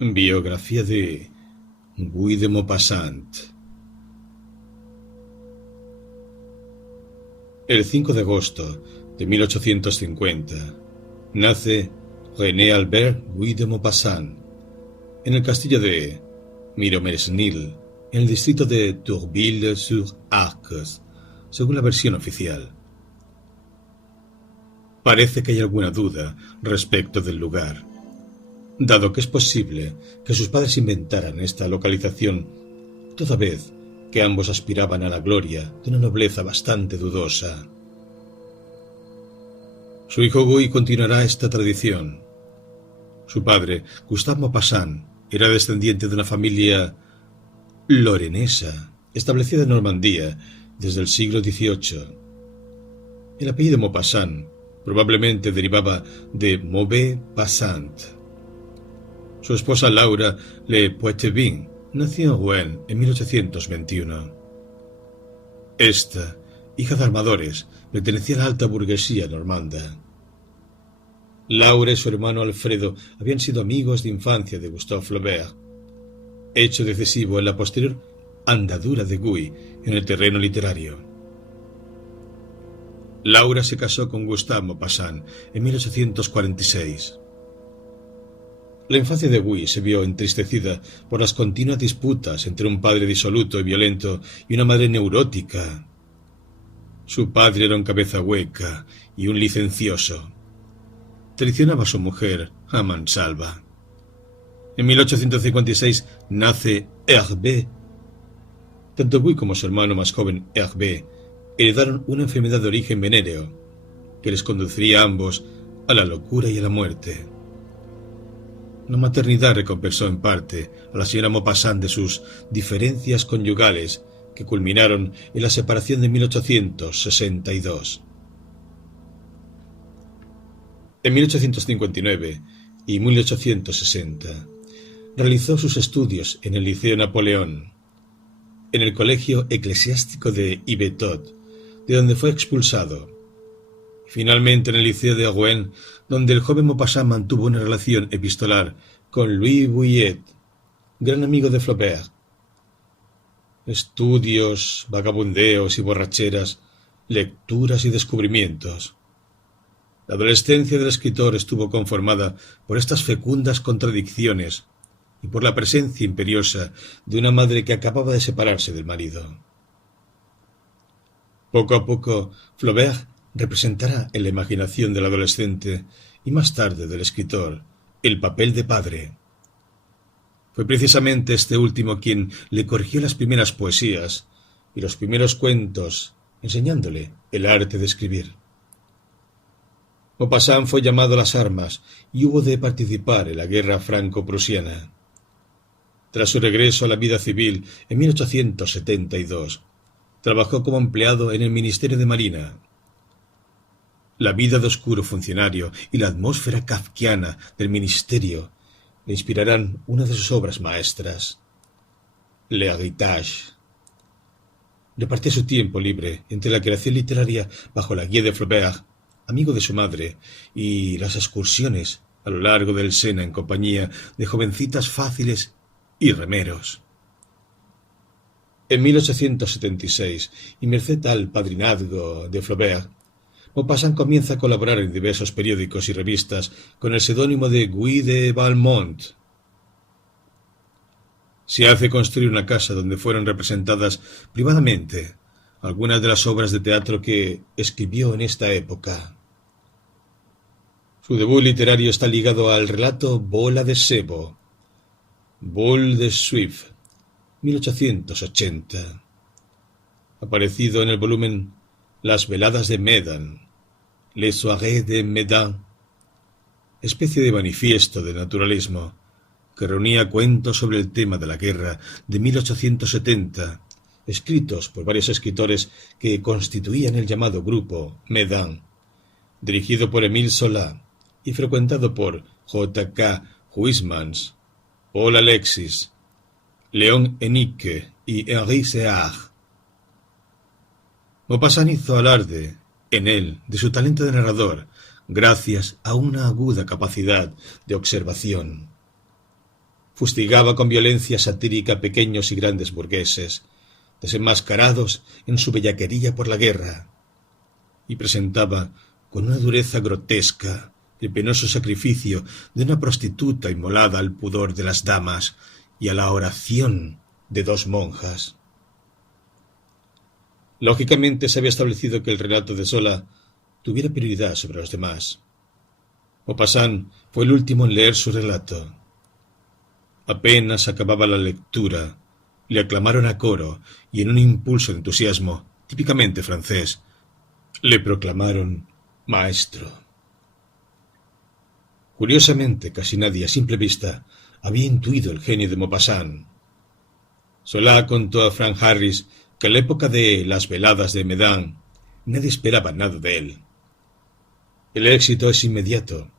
Biografía de Guy de Maupassant. El 5 de agosto de 1850 nace René Albert Guy de Maupassant en el castillo de Miromesnil, en el distrito de Tourville-sur-Arques, según la versión oficial. Parece que hay alguna duda respecto del lugar, dado que es posible que sus padres inventaran esta localización, toda vez que ambos aspiraban a la gloria de una nobleza bastante dudosa. Su hijo Guy continuará esta tradición. Su padre, Gustave Maupassant, era descendiente de una familia lorenesa, establecida en Normandía desde el siglo XVIII. El apellido Maupassant probablemente derivaba de Mauvais-Passant. Su esposa Laura Le Poitevin nació en Rouen en 1821. Esta, hija de armadores, pertenecía a la alta burguesía normanda. Laura y su hermano Alfredo habían sido amigos de infancia de Gustave Flaubert, hecho decisivo en la posterior andadura de Guy en el terreno literario. Laura se casó con Gustave Maupassant en 1846. La infancia de Guy se vio entristecida por las continuas disputas entre un padre disoluto y violento y una madre neurótica. Su padre era un cabeza hueca y un licencioso. Traicionaba a su mujer a mansalva. En 1856 nace Hervé. Tanto Guy como su hermano más joven, Hervé, heredaron una enfermedad de origen venéreo que les conduciría a ambos a la locura y a la muerte. La maternidad recompensó en parte a la señora Maupassant de sus diferencias conyugales que culminaron en la separación de 1862. En 1859 y 1860 realizó sus estudios en el Liceo Napoleón, en el Colegio Eclesiástico de Yvetot, de donde fue expulsado. Finalmente en el Liceo de Rouen, donde el joven Maupassant mantuvo una relación epistolar con Louis Bouillet, gran amigo de Flaubert. Estudios, vagabundeos y borracheras, lecturas y descubrimientos. La adolescencia del escritor estuvo conformada por estas fecundas contradicciones y por la presencia imperiosa de una madre que acababa de separarse del marido. Poco a poco, Flaubert representará en la imaginación del adolescente y más tarde del escritor el papel de padre. Fue precisamente este último quien le corrigió las primeras poesías y los primeros cuentos, enseñándole el arte de escribir. Maupassant fue llamado a las armas y hubo de participar en la guerra franco-prusiana. Tras su regreso a la vida civil en 1872, trabajó como empleado en el Ministerio de Marina. La vida de oscuro funcionario y la atmósfera kafkiana del ministerio le inspirarán una de sus obras maestras, L'Héritage. Repartía su tiempo libre entre la creación literaria bajo la guía de Flaubert, amigo de su madre, y las excursiones a lo largo del Sena en compañía de jovencitas fáciles y remeros. En 1876, y merced al padrinazgo de Flaubert, Maupassant comienza a colaborar en diversos periódicos y revistas con el seudónimo de Guy de Valmont. Se hace construir una casa donde fueron representadas privadamente algunas de las obras de teatro que escribió en esta época. Su debut literario está ligado al relato Bola de Sebo, Boule de Suif, 1880, aparecido en el volumen Las veladas de Medan, Les soirées de Medan, especie de manifiesto de naturalismo que reunía cuentos sobre el tema de la guerra de 1870, escritos por varios escritores que constituían el llamado grupo Medan, dirigido por Émile Zola y frecuentado por J. K. Huysmans, Paul Alexis, Léon Hennique y Henri Séard. Maupassant hizo alarde en él de su talento de narrador, gracias a una aguda capacidad de observación. Fustigaba con violencia satírica a pequeños y grandes burgueses, desenmascarados en su bellaquería por la guerra, y presentaba con una dureza grotesca el penoso sacrificio de una prostituta inmolada al pudor de las damas y a la oración de 2 monjas. Lógicamente se había establecido que el relato de Zola tuviera prioridad sobre los demás. Maupassant fue el último en leer su relato. Apenas acababa la lectura, le aclamaron a coro y en un impulso de entusiasmo típicamente francés, le proclamaron maestro. Curiosamente, casi nadie a simple vista había intuido el genio de Maupassant. Zola contó a Frank Harris que en la época de las veladas de Medan nadie esperaba nada de él. El éxito es inmediato.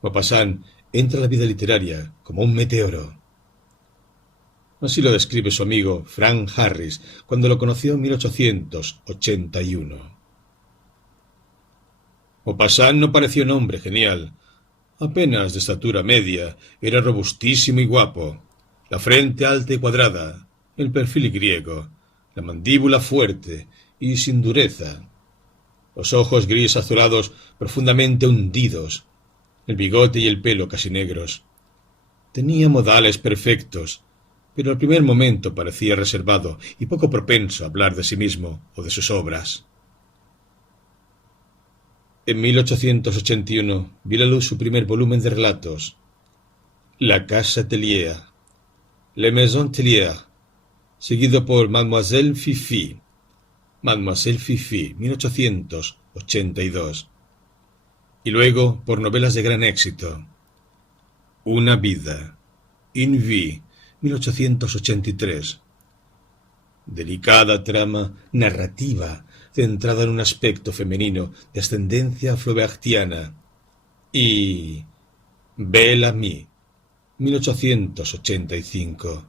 Maupassant entra a la vida literaria como un meteoro. Así lo describe su amigo Frank Harris cuando lo conoció en 1881. Maupassant no parecía un hombre genial. Apenas de estatura media, era robustísimo y guapo, la frente alta y cuadrada, el perfil griego, la mandíbula fuerte y sin dureza, los ojos gris azulados profundamente hundidos, el bigote y el pelo casi negros. Tenía modales perfectos, pero al primer momento parecía reservado y poco propenso a hablar de sí mismo o de sus obras. En 1881 vio la luz su primer volumen de relatos, La Casa Tellier, La Maison Tellier, seguido por Mademoiselle Fifi, 1882, y luego por novelas de gran éxito, Una vida, Une vie, 1883. Delicada trama narrativa centrada en un aspecto femenino de ascendencia flaubert, y Belle Amie, 1885,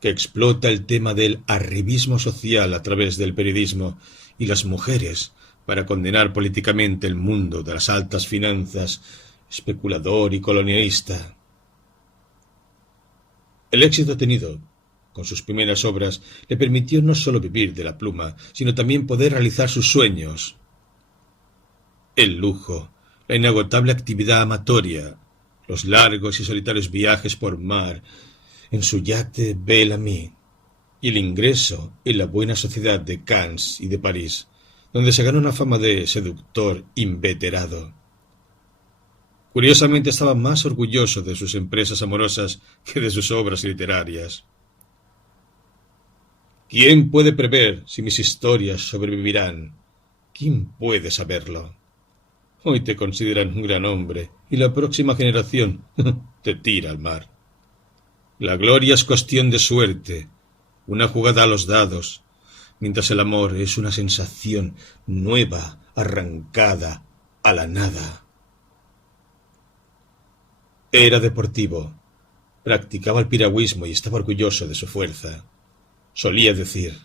que explota el tema del arribismo social a través del periodismo y las mujeres para condenar políticamente el mundo de las altas finanzas, especulador y colonialista. El éxito tenido con sus primeras obras le permitió no sólo vivir de la pluma, sino también poder realizar sus sueños. El lujo, la inagotable actividad amatoria, los largos y solitarios viajes por mar en su yate Belle Amie, y el ingreso en la buena sociedad de Cannes y de París, donde se ganó una fama de seductor inveterado. Curiosamente estaba más orgulloso de sus empresas amorosas que de sus obras literarias. ¿Quién puede prever si mis historias sobrevivirán? ¿Quién puede saberlo? Hoy te consideran un gran hombre y la próxima generación te tira al mar. La gloria es cuestión de suerte, una jugada a los dados, mientras el amor es una sensación nueva, arrancada a la nada. Era deportivo, practicaba el piragüismo y estaba orgulloso de su fuerza. Solía decir: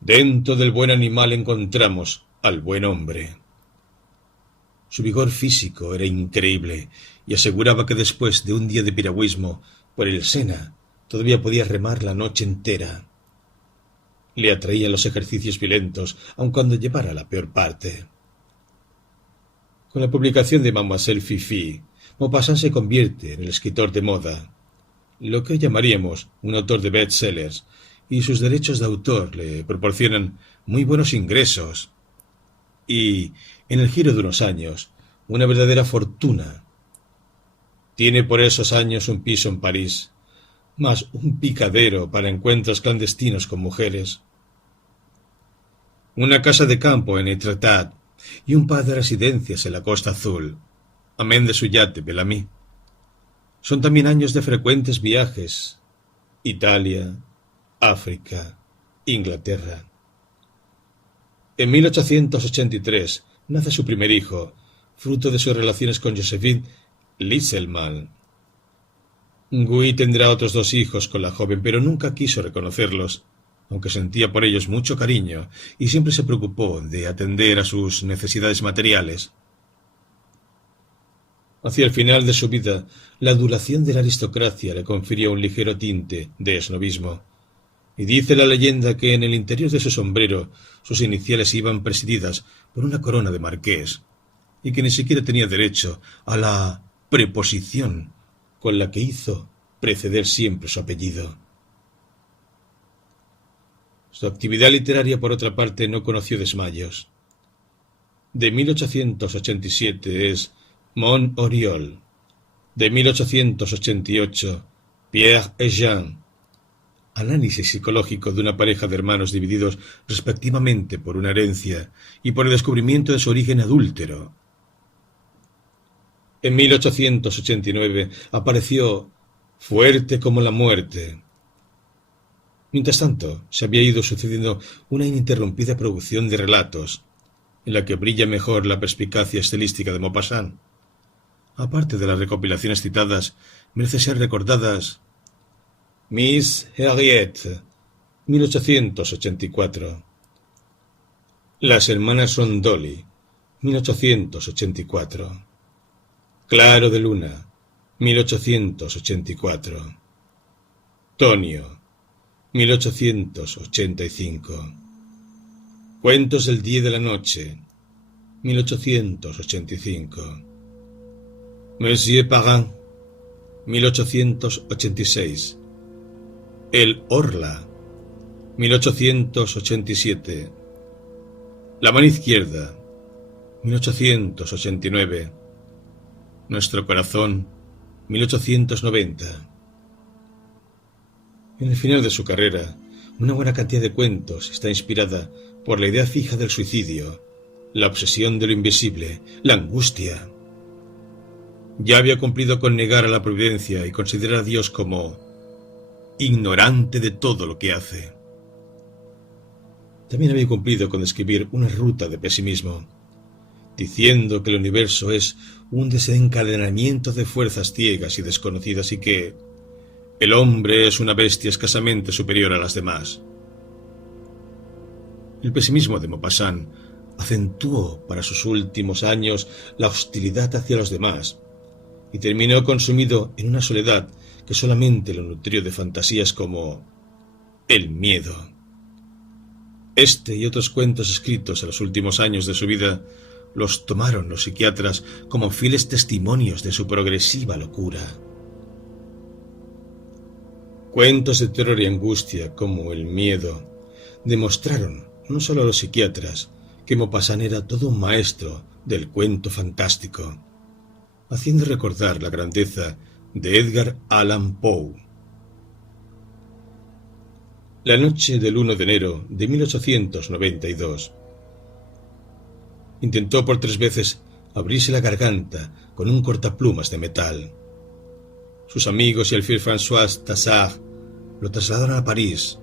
dentro del buen animal encontramos al buen hombre. Su vigor físico era increíble y aseguraba que después de un día de piragüismo por el Sena todavía podía remar la noche entera. Le atraían los ejercicios violentos, aun cuando llevara la peor parte. Con la publicación de Mademoiselle Fifi, Maupassant se convierte en el escritor de moda, lo que llamaríamos un autor de bestsellers, y sus derechos de autor le proporcionan muy buenos ingresos y, en el giro de unos años, una verdadera fortuna. Tiene por esos años un piso en París, más un picadero para encuentros clandestinos con mujeres, una casa de campo en Étretat y un par de residencias en la Costa Azul, amén de su yate Belle Amie. Son también años de frecuentes viajes: Italia, África, Inglaterra. En 1883 nace su primer hijo, fruto de sus relaciones con Josephine Lisselmann. Guy tendrá otros 2 hijos con la joven, pero nunca quiso reconocerlos, aunque sentía por ellos mucho cariño y siempre se preocupó de atender a sus necesidades materiales. Hacia el final de su vida, la adulación de la aristocracia le confirió un ligero tinte de esnobismo, y dice la leyenda que en el interior de su sombrero sus iniciales iban presididas por una corona de marqués, y que ni siquiera tenía derecho a la preposición con la que hizo preceder siempre su apellido. Su actividad literaria, por otra parte, no conoció desmayos. De 1887 es Mont Oriol. De 1888, Pierre et Jean. Análisis psicológico de una pareja de hermanos divididos respectivamente por una herencia y por el descubrimiento de su origen adúltero. En 1889 apareció Fuerte como la muerte. Mientras tanto, se había ido sucediendo una ininterrumpida producción de relatos, en la que brilla mejor la perspicacia estilística de Maupassant. Aparte de las recopilaciones citadas, merece ser recordadas Miss Harriet, 1884. Las hermanas Rondoli, 1884. Claro de Luna, 1884. Tonio, 1885. Cuentos del día y de la noche, 1885. Monsieur Parent, 1886. El Orla, 1887. La mano izquierda, 1889. Nuestro corazón, 1890. En el final de su carrera, una buena cantidad de cuentos está inspirada por la idea fija del suicidio, la obsesión de lo invisible, la angustia. Ya había cumplido con negar a la providencia y considerar a Dios como ignorante de todo lo que hace. También había cumplido con describir una ruta de pesimismo, diciendo que el universo es un desencadenamiento de fuerzas ciegas y desconocidas y que el hombre es una bestia escasamente superior a las demás. El pesimismo de Maupassant acentuó para sus últimos años la hostilidad hacia los demás y terminó consumido en una soledad que solamente lo nutrió de fantasías como el miedo. Este y otros cuentos escritos en los últimos años de su vida los tomaron los psiquiatras como fieles testimonios de su progresiva locura. Cuentos de terror y angustia como el miedo demostraron, no solo a los psiquiatras, que Maupassant era todo un maestro del cuento fantástico, haciendo recordar la grandeza de Edgar Allan Poe. La noche del 1 de enero de 1892. Intentó por 3 veces abrirse la garganta con un cortaplumas de metal. Sus amigos y el fiel François Tassard lo trasladaron a París.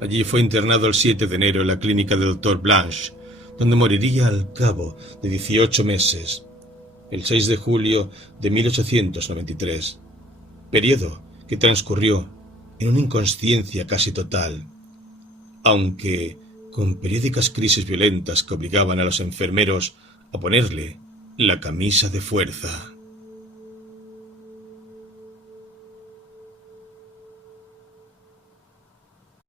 Allí fue internado el 7 de enero en la clínica del Dr. Blanche, donde moriría al cabo de 18 meses, el 6 de julio de 1893, periodo que transcurrió en una inconsciencia casi total, aunque con periódicas crisis violentas que obligaban a los enfermeros a ponerle la camisa de fuerza.